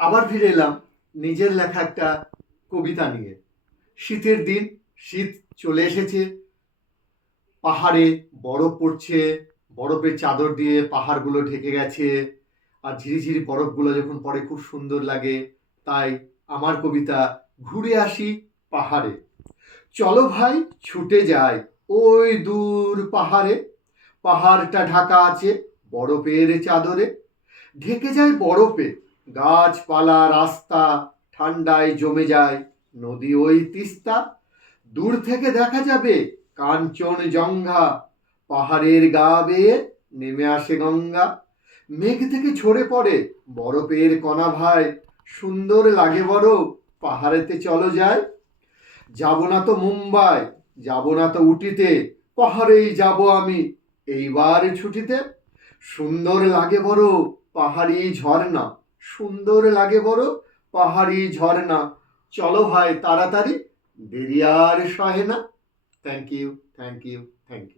আবার ফিরে এলাম নিজের লেখা একটা কবিতা নিয়ে। শীতের দিন, শীত চলে এসেছে, পাহাড়ে বরফ পড়ছে, বরফের চাদর দিয়ে পাহাড়গুলো ঢেকে গেছে, আর ঝিরিঝিরি বরফগুলো যখন পড়ে খুব সুন্দর লাগে। তাই আমার কবিতা, ঘুরে আসি পাহাড়ে। চলো ভাই ছুটে যাই ওই দূর পাহাড়ে। পাহাড়টা ঢাকা আছে বরফের চাদরে, ঢেকে যায় বরফে গাছপালা, রাস্তা ঠান্ডায় জমে যায় নদী ওই তিস্তা। দূর থেকে দেখা যাবে কাঞ্চনজঙ্ঘা, পাহাড়ের গা বেয়ে নেমে আসে গঙ্গা। মেঘ থেকে ঝরে পড়ে বরফের কণা ভাই, সুন্দর লাগে বড়, পাহাড়েতে চলো যায়। যাব না তো মুম্বাই, যাব না তো উটিতে, পাহাড়েই যাব আমি এইবার ছুটিতে। সুন্দর লাগে বড় পাহাড়ি ঝর্ণা, সুন্দর লাগে বড় পাহাড়ি ঝর্ণা। চলো ভাই তাড়াতাড়ি, দেরি আর সহে না। Thank you, thank you, thank you.